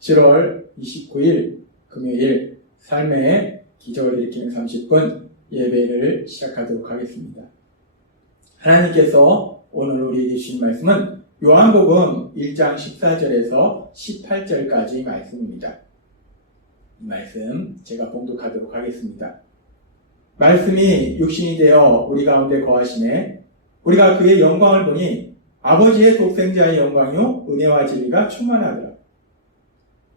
7월 29일 금요일 삶의 기적을 일으키는 30분 예배를 시작하도록 하겠습니다. 하나님께서 오늘 우리에게 주신 말씀은 요한복음 1장 14절에서 18절까지 말씀입니다. 이 말씀 제가 봉독하도록 하겠습니다. 말씀이 육신이 되어 우리 가운데 거하시매 우리가 그의 영광을 보니 아버지의 독생자의 영광이요 은혜와 진리가 충만하더라.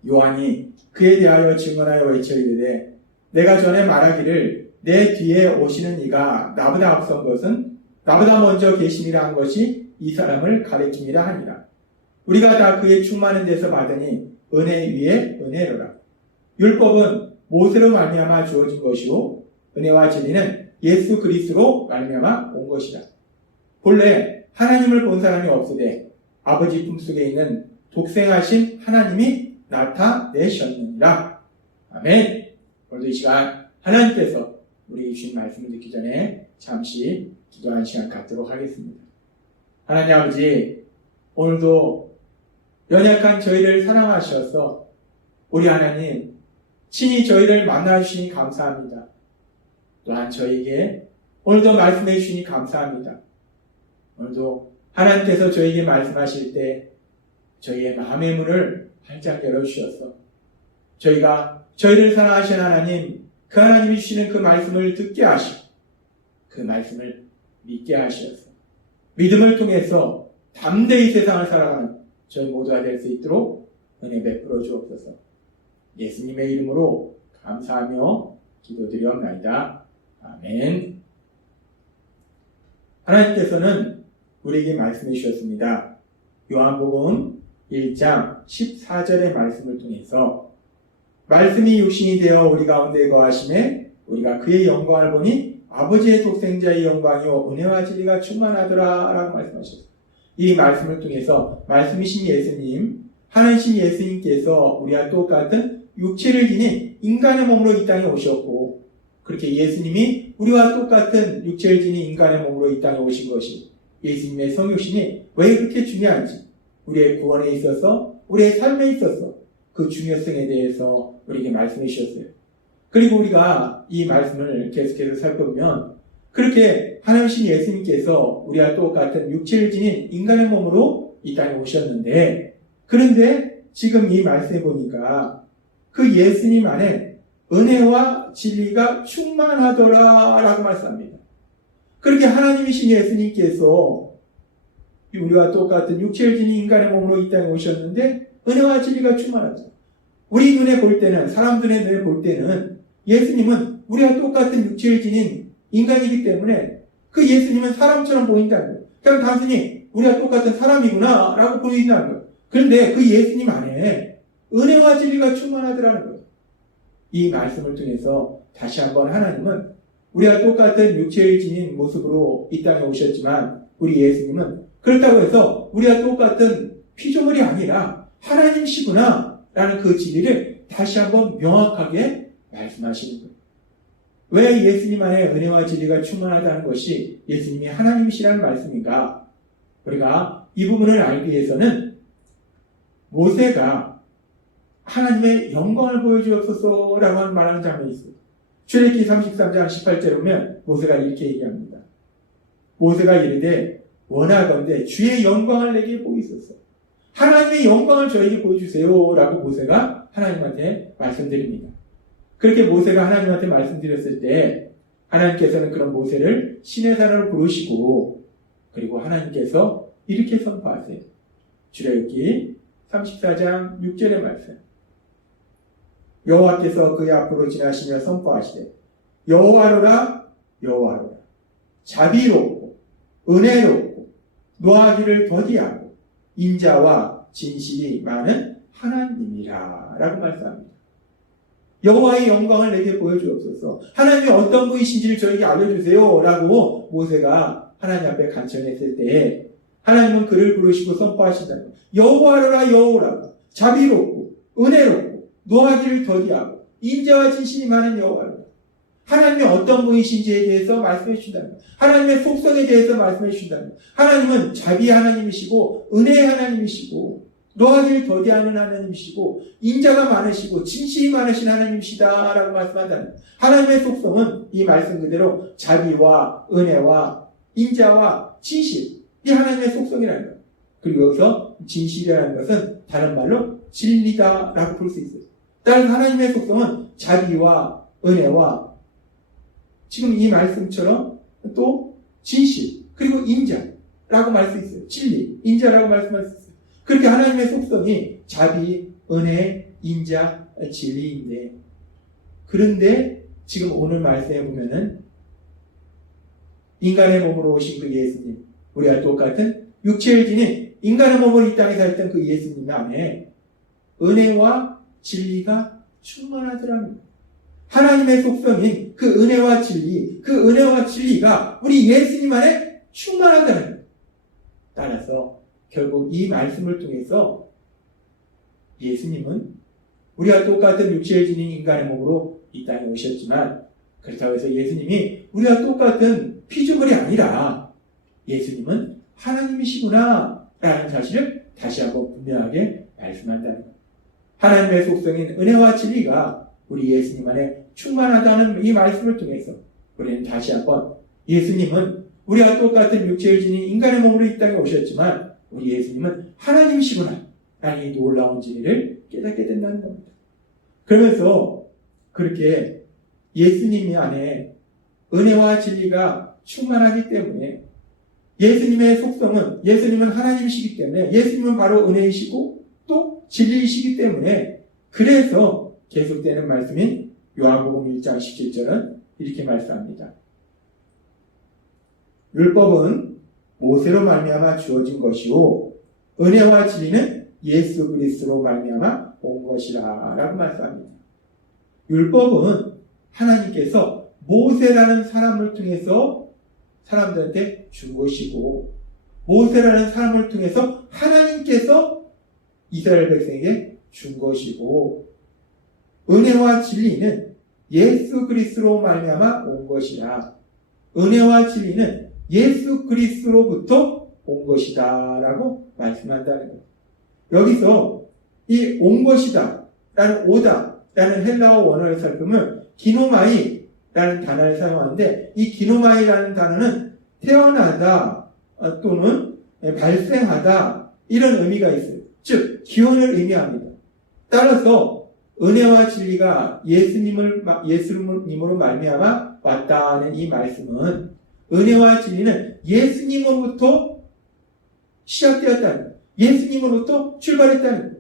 요한이 그에 대하여 증언하여 외쳐 이르되 내가 전에 말하기를 내 뒤에 오시는 이가 나보다 앞선 것은 나보다 먼저 계심이라 한 것이 이 사람을 가리킴이라 하니라. 우리가 다 그의 충만한 데서 받으니 은혜 위에 은혜로라. 율법은 모세로 말미암아 주어진 것이요 은혜와 진리는 예수 그리스도로 말미암아 온 것이라. 본래 하나님을 본 사람이 없으되 아버지 품속에 있는 독생하신 하나님이 나타내셨느니라. 아멘. 오늘도 이 시간 하나님께서 우리에게 주신 말씀을 듣기 전에 잠시 기도하는 시간 갖도록 하겠습니다. 하나님 아버지, 오늘도 연약한 저희를 사랑하셔서 우리 하나님 친히 저희를 만나주시니 감사합니다. 또한 저희에게 오늘도 말씀해 주시니 감사합니다. 오늘도 하나님께서 저희에게 말씀하실 때 저희의 마음의 문을 활짝 열어주셔서 저희가 저희를 사랑하신 하나님, 그 하나님이 주시는 그 말씀을 듣게 하시고 그 말씀을 믿게 하셔서 믿음을 통해서 담대히 세상을 살아가는 저희 모두가 될 수 있도록 은혜 베풀어 주옵소서. 예수님의 이름으로 감사하며 기도드리옵나이다. 아멘. 하나님께서는 우리에게 말씀해 주셨습니다. 요한복음 1장 14절의 말씀을 통해서 말씀이 육신이 되어 우리 가운데 거하심에 우리가 그의 영광을 보니 아버지의 독생자의 영광이요 은혜와 진리가 충만하더라 라고 말씀하셨습니다. 이 말씀을 통해서 말씀이신 예수님, 하나님이신 예수님께서 우리와 똑같은 육체를 지닌 인간의 몸으로 이 땅에 오셨고 그렇게 예수님이 우리와 똑같은 육체를 지닌 인간의 몸으로 이 땅에 오신 것이 예수님의 성육신이 왜 그렇게 중요한지 우리의 구원에 있어서 우리의 삶에 있어서 그 중요성에 대해서 우리에게 말씀해 주셨어요. 그리고 우리가 이 말씀을 계속해서 살펴보면 그렇게 하나님이신 예수님께서 우리와 똑같은 육체를 지닌 인간의 몸으로 이 땅에 오셨는데 그런데 지금 이 말씀해 보니까 그 예수님 안에 은혜와 진리가 충만하더라 라고 말씀합니다. 그렇게 하나님이신 예수님께서 우리와 똑같은 육체를 지닌 인간의 몸으로 이 땅에 오셨는데 은혜와 진리가 충만하죠. 우리 눈에 볼 때는, 사람들의 눈에 볼 때는 예수님은 우리와 똑같은 육체를 지닌 인간이기 때문에 그 예수님은 사람처럼 보인다는 거예요. 그냥 단순히 우리와 똑같은 사람이구나 라고 보인다는 거예요. 그런데 그 예수님 안에 은혜와 진리가 충만하더라는 거예요. 이 말씀을 통해서 다시 한번 하나님은 우리와 똑같은 육체를 지닌 모습으로 이 땅에 오셨지만 우리 예수님은 그렇다고 해서 우리와 똑같은 피조물이 아니라 하나님이시구나 라는 그 진리를 다시 한번 명확하게 말씀하시는 거예요. 왜 예수님 안에 은혜와 진리가 충만하다는 것이 예수님이 하나님이시라는 말씀인가? 우리가 이 부분을 알기 위해서는 모세가 하나님의 영광을 보여주옵소서라고 하는 말하는 장면이 있어요. 출애굽기 33장 18절에 보면 모세가 이렇게 얘기합니다. 모세가 이르되 원하건대 주의 영광을 내게 보이소서. 하나님의 영광을 저에게 보여주세요 라고 모세가 하나님한테 말씀드립니다. 그렇게 모세가 하나님한테 말씀드렸을 때 하나님께서는 그런 모세를 신의 산으로 부르시고 그리고 하나님께서 이렇게 선포하세요. 출애굽기 34장 6절의 말씀. 여호와께서 그의 앞으로 지나시며 선포하시되 여호와로라 여호와로라 자비롭고 은혜롭고 노하기를 더디하고 인자와 진실이 많은 하나님이라 라고 말씀합니다. 여호와의 영광을 내게 보여주옵소서. 하나님이 어떤 분이신지를 저에게 알려주세요 라고 모세가 하나님 앞에 간청했을 때 하나님은 그를 부르시고 선포하신다는 거예요. 여호와로라 여호와로라 자비롭고 은혜롭고 노하기를 더디하고 인자와 진실이 많은 여호와로라. 하나님이 어떤 분이신지에 대해서 말씀해 주신다는 거예요. 하나님의 속성에 대해서 말씀해 주신다는 거예요. 하나님은 자비 하나님이시고 은혜의 하나님이시고 노하기를 더디하는 하나님이시고 인자가 많으시고 진실이 많으신 하나님이시다 라고 말씀한다는 거예요. 하나님의 속성은 이 말씀 그대로 자비와 은혜와 인자와 진실, 이 하나님의 속성이라는 거예요. 그리고 여기서 진실이라는 것은 다른 말로 진리다 라고 볼 수 있어요. 따라서 하나님의 속성은 자비와 은혜와 지금 이 말씀처럼 또 진실 그리고 인자라고 말 수 있어요. 진리, 인자라고 말씀할 수 있어요. 그렇게 하나님의 속성이 자비, 은혜, 인자, 진리인데, 그런데 지금 오늘 말씀에 보면은 인간의 몸으로 오신 그 예수님, 우리와 똑같은 육체를 지닌 인간의 몸으로 이 땅에 살던 그 예수님 안에 은혜와 진리가 충만하더랍니다. 하나님의 속성인 그 은혜와 진리, 그 은혜와 진리가 우리 예수님 안에 충만하다는 거예요. 따라서 결국 이 말씀을 통해서 예수님은 우리와 똑같은 육체를 지닌 인간의 몸으로 이 땅에 오셨지만, 그렇다고 해서 예수님이 우리와 똑같은 피조물이 아니라 예수님은 하나님이시구나 라는 사실을 다시 한번 분명하게 말씀한다는 거예요. 하나님의 속성인 은혜와 진리가 우리 예수님 안에 충만하다는 이 말씀을 통해서 우리는 다시 한번 예수님은 우리와 똑같은 육체를 지닌 인간의 몸으로 이 땅에 오셨지만 우리 예수님은 하나님이시구나 라는 이 놀라운 진리를 깨닫게 된다는 겁니다. 그러면서 그렇게 예수님 안에 은혜와 진리가 충만하기 때문에 예수님의 속성은, 예수님은 하나님이시기 때문에 예수님은 바로 은혜이시고 또 진리이시기 때문에, 그래서 계속되는 말씀인 요한복음 1장 17절은 이렇게 말씀합니다. 율법은 모세로 말미암아 주어진 것이요 은혜와 진리는 예수 그리스도로 말미암아 온 것이라 라고 말씀합니다. 율법은 하나님께서 모세라는 사람을 통해서 사람들한테 준 것이고, 모세라는 사람을 통해서 하나님께서 이스라엘 백성에게 준 것이고, 은혜와 진리는 예수 그리스도로 말미암아 온 것이라, 은혜와 진리는 예수 그리스도로부터 온 것이다 라고 말씀한다는 거예요. 여기서 이 온 것이다 라는 오다 라는 헬라어 원어를 살펴보면 기노마이 라는 단어를 사용하는데, 이 기노마이라는 단어는 태어나다 또는 발생하다 이런 의미가 있어요. 즉 기원을 의미합니다. 따라서 은혜와 진리가 예수님으로 말미암아 왔다는 이 말씀은 은혜와 진리는 예수님으로부터 시작되었다는 거예요. 예수님으로부터 출발했다는 거예요.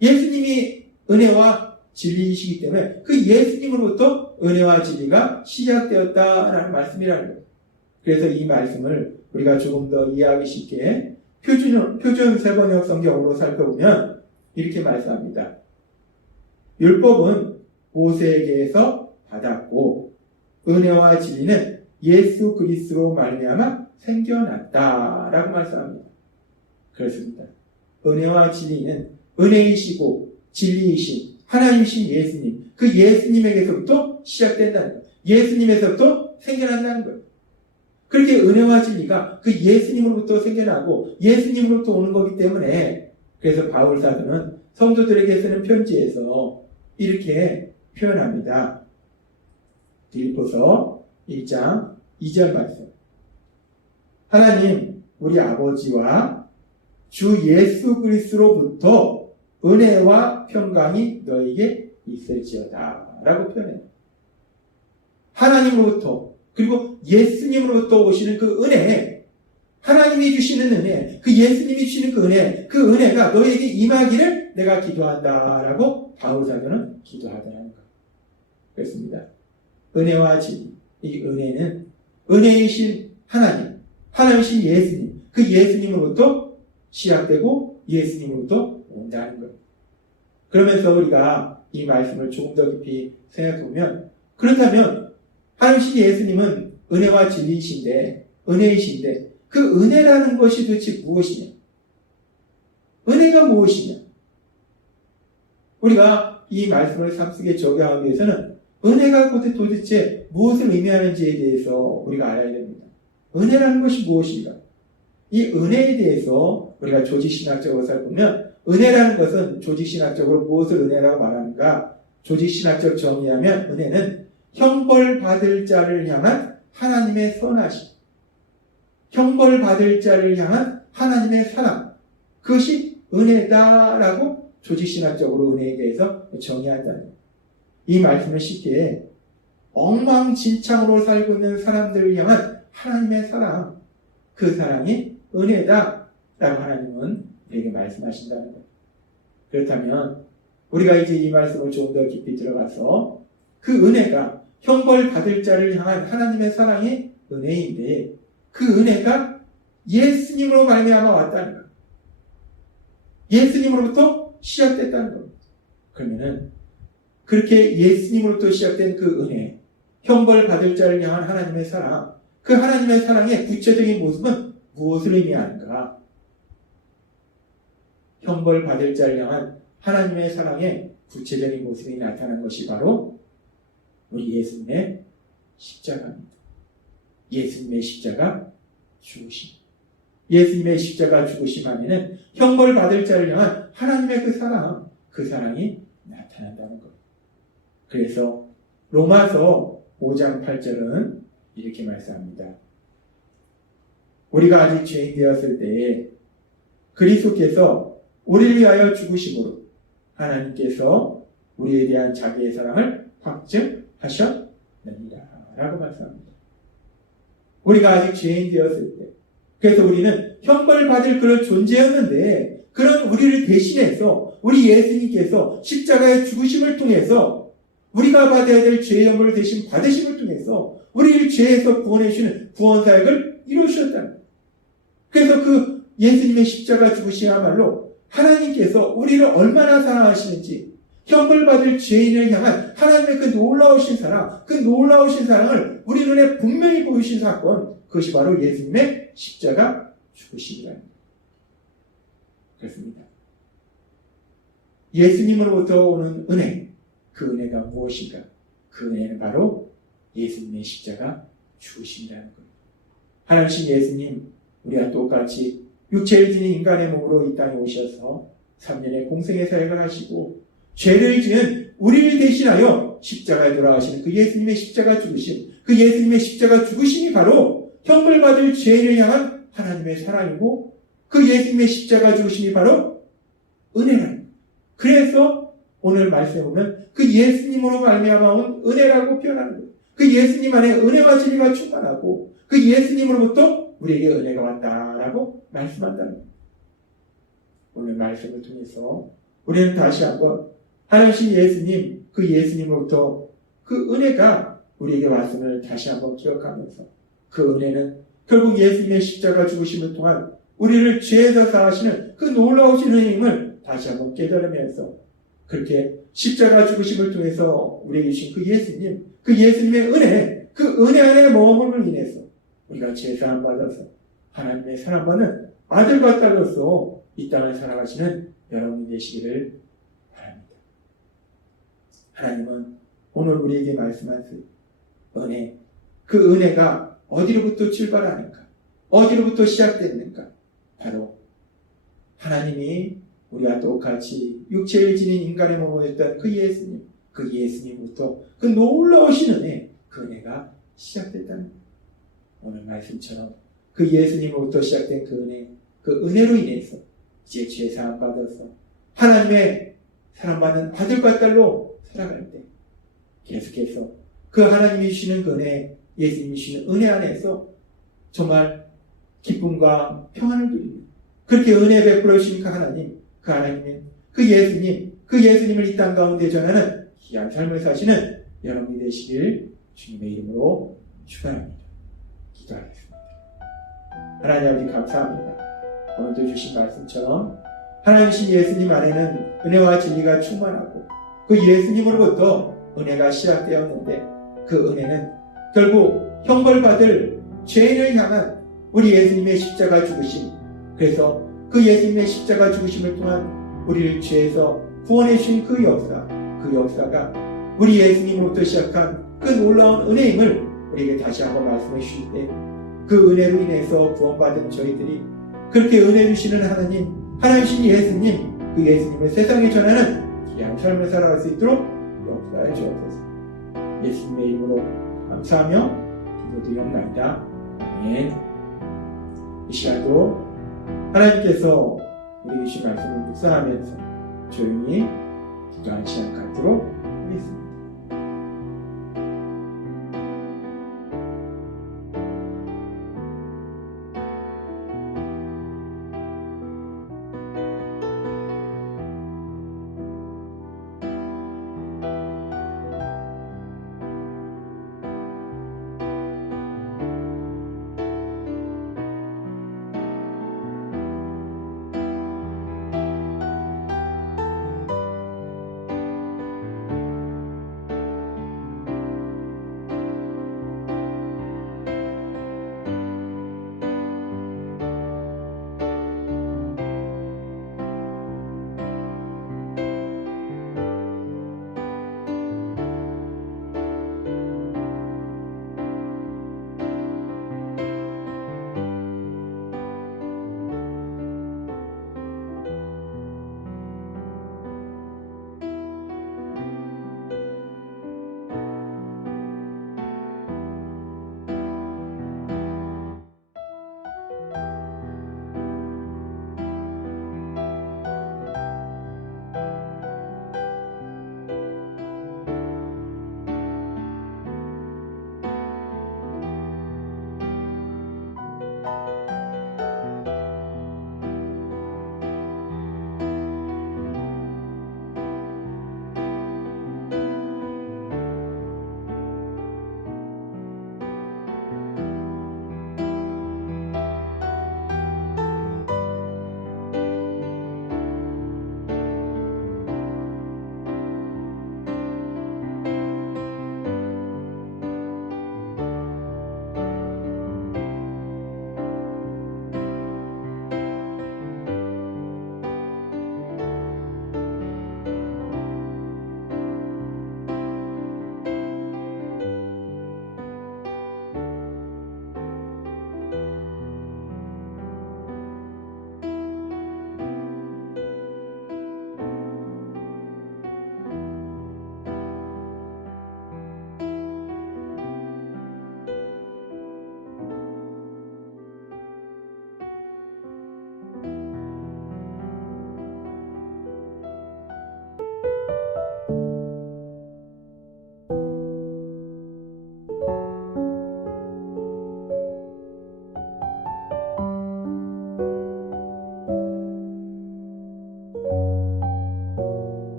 예수님이 은혜와 진리이시기 때문에 그 예수님으로부터 은혜와 진리가 시작되었다라는 말씀이라는 거예요. 그래서 이 말씀을 우리가 조금 더 이해하기 쉽게 표준 세번역 성경으로 살펴보면 이렇게 말씀합니다. 율법은 모세에게서 받았고 은혜와 진리는 예수 그리스도로 말미암아 생겨났다라고 말씀합니다. 그렇습니다. 은혜와 진리는 은혜이시고 진리이신 하나님이신 예수님, 그 예수님에게서부터 시작된다는 거예요. 예수님에서부터 생겨난다는 거예요. 그렇게 은혜와 진리가 그 예수님으로부터 생겨나고 예수님으로부터 오는 거기 때문에, 그래서 바울 사도는 성도들에게 쓰는 편지에서 이렇게 표현합니다. 빌립보서 1장 2절 말씀. 하나님 우리 아버지와 주 예수 그리스도로부터 은혜와 평강이 너에게 있을지어다 라고 표현해요. 하나님으로부터, 그리고 예수님으로부터 오시는 그 은혜, 하나님이 주시는 은혜, 그 예수님이 주시는 그 은혜가 너에게 임하기를 내가 기도한다 라고 바울 사도는 기도하더라는 것. 그렇습니다. 은혜와 진리, 이 은혜는 은혜이신 하나님, 하나님이신 예수님, 그 예수님으로부터 시작되고 예수님으로부터 온다는 것. 그러면서 우리가 이 말씀을 조금 더 깊이 생각해보면, 그렇다면 하나님이신 예수님은 은혜와 진리이신데, 은혜이신데 그 은혜라는 것이 도대체 무엇이냐? 은혜가 무엇이냐? 우리가 이 말씀을 삶 속에 적용하기 위해서는 은혜가 도대체 무엇을 의미하는지에 대해서 우리가 알아야 됩니다. 은혜라는 것이 무엇인가? 이 은혜에 대해서 우리가 조직신학적으로 살펴보면 은혜라는 것은 조직신학적으로 무엇을 은혜라고 말하는가? 조직신학적 정의하면 은혜는 형벌받을 자를 향한 하나님의 선하심, 형벌받을 자를 향한 하나님의 사랑, 그것이 은혜다라고 조직신학적으로 은혜에 대해서 정의한다는 이 말씀을 쉽게 엉망진창으로 살고 있는 사람들을 향한 하나님의 사랑, 그 사랑이 은혜다라고 하나님은 우리에게 말씀하신다는 거예요. 그렇다면 우리가 이제 이 말씀을 조금 더 깊이 들어가서 그 은혜가 형벌받을 자를 향한 하나님의 사랑이 은혜인데 그 은혜가 예수님으로 말미암아 왔다는 거예요. 예수님으로부터 시작됐다는 겁니다. 그러면은 그렇게 예수님으로부터 시작된 그 은혜, 형벌받을 자를 향한 하나님의 사랑, 그 하나님의 사랑의 구체적인 모습은 무엇을 의미하는가? 형벌받을 자를 향한 하나님의 사랑의 구체적인 모습이 나타난 것이 바로 우리 예수님의 십자가입니다. 예수님의 십자가 죽으심. 예수님의 십자가 죽으심 안에는 형벌받을 자를 향한 하나님의 그 사랑, 그 사랑이 나타난다는 것. 그래서 로마서 5장 8절은 이렇게 말씀합니다. 우리가 아직 죄인 되었을 때에 그리스도께서 우리를 위하여 죽으심으로 하나님께서 우리에 대한 자기의 사랑을 확증하셨느니라 라고 말씀합니다. 우리가 아직 죄인 되었을 때, 그래서 우리는 형벌받을 그런 존재였는데 그런 우리를 대신해서 우리 예수님께서 십자가의 죽으심을 통해서 우리가 받아야 될 죄의 형벌을 대신 받으심을 통해서 우리를 죄에서 구원해 주시는 구원사역을 이루셨다는 거예요. 그래서 그 예수님의 십자가 죽으시야말로 하나님께서 우리를 얼마나 사랑하시는지, 형벌받을 죄인을 향한 하나님의 그 놀라우신 사랑, 그 놀라우신 사랑을 우리 눈에 분명히 보이신 사건, 그것이 바로 예수님의 십자가 죽으심이라는 거예요. 그렇습니다. 예수님으로부터 오는 은혜, 그 은혜가 무엇인가? 그 은혜는 바로 예수님의 십자가 죽으심이라는 거예요. 하나님 예수님, 우리와 똑같이 육체를 지닌 인간의 몸으로 이 땅에 오셔서 3년의 공생의 사역을 하시고 죄를 지은 우리를 대신하여 십자가에 돌아가시는 그 예수님의 십자가 죽으심, 그 예수님의 십자가 죽으심이 바로 형벌받을 죄인을 향한 하나님의 사랑이고 그 예수님의 십자가 죽으심이 바로 은혜라는 거예요. 그래서 오늘 말씀에 보면 그 예수님으로 말미암아 온 은혜라고 표현하는 거예요. 그 예수님 안에 은혜와 진리가 충만하고 그 예수님으로부터 우리에게 은혜가 왔다라고 말씀한다는 거예요. 오늘 말씀을 통해서 우리는 다시 한번 하나님 예수님, 그 예수님으로부터 그 은혜가 우리에게 왔음을 다시 한번 기억하면서 그 은혜는 결국 예수님의 십자가 죽으심을 통한 우리를 죄에서 사하시는 그 놀라우신 은혜임을 다시 한번 깨달으면서 그렇게 십자가 죽으심을 통해서 우리에게 주신 그 예수님, 그 예수님의 은혜, 그 은혜 안에 머물므로 인해서 우리가 죄 사함 받아서 하나님의 사랑받는 아들과 딸로서 이 땅을 살아가시는 여러분이 되시기를 바랍니다. 하나님은 오늘 우리에게 말씀하신 은혜, 그 은혜가 어디로부터 출발하는가? 어디로부터 시작됐는가? 바로 하나님이 우리와 똑같이 육체를 지닌 인간의 몸이었던 그 예수님, 그 예수님부터 그 놀라우신 은혜, 그 은혜가 시작됐다는 거예요. 오늘 말씀처럼 그 예수님으로부터 시작된 그 은혜, 그 은혜로 인해서 이제 죄 사함 받아서 하나님의 사랑받는 아들과 딸로 살아갈 때 계속해서 그 하나님이 주시는 그 은혜, 예수님이 주시는 은혜 안에서 정말 기쁨과 평안을 누리는 그렇게 은혜 베풀어 주신 그 하나님, 그 하나님의 그 예수님, 그 예수님을 이 땅 가운데 전하는 귀한 삶을 사시는 여러분이 되시길 주님의 이름으로 축원합니다. 기도하겠습니다. 하나님 아버지 감사합니다. 오늘도 주신 말씀처럼 하나님이신 예수님 안에는 은혜와 진리가 충만하고 그 예수님으로부터 은혜가 시작되었는데 그 은혜는 결국 형벌받을 죄인을 향한 우리 예수님의 십자가 죽으심, 그래서 그 예수님의 십자가 죽으심을 통한 우리를 죄에서 구원해 주신 그 역사가 우리 예수님으로부터 시작한 그 놀라운 은혜임을 우리에게 다시 한번 말씀해 주실 때 그 은혜로 인해서 구원받은 저희들이 그렇게 은혜 주시는 하나님이신 예수님, 그 예수님을 세상에 전하는 귀한 삶을 살아갈 수 있도록 역사해 주옵소서. 예수님의 이름으로 감사하며 기도드리옵나이다. 아멘. 이 시간도 하나님께서 우리 주신 말씀을 묵상하면서 조용히 기도하는 시간 갖도록 하겠습니다.